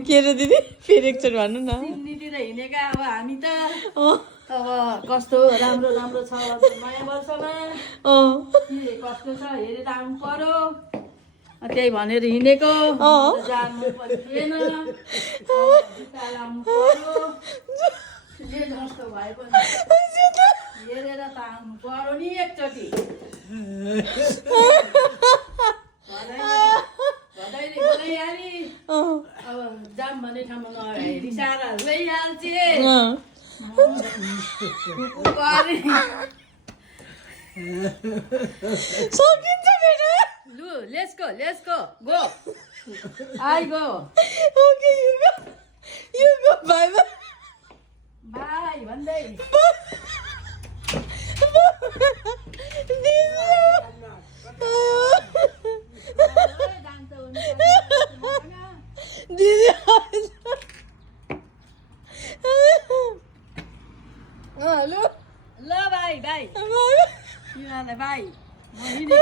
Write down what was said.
के रे दिदी फेरि एकचोटि भन्नु न सिडनीतिर हिँडेका अब हामी त अँ अब कस्तो राम्रो राम्रो छ नयाँ वर्षमा अँ के कस्तो छ हेरेर आउनु पर्यो त्यही भनेर हिँडेको जानु पनि थिएन जुत्ता लाउनु पर्यो जे जस्तो भए पनि हेरेर त आउनु पर्यो नि एकचोटि भदैले बोलाइहाली अब जाम भन्ने ठाउँमा नआए रिसाएर गइहाल्छे सकिन्छ बेटा लु let's go I go okay you go bye bye by भन्दै दिदी हेलो ल बाई बाई बाइ तिमीहरूलाई बाई म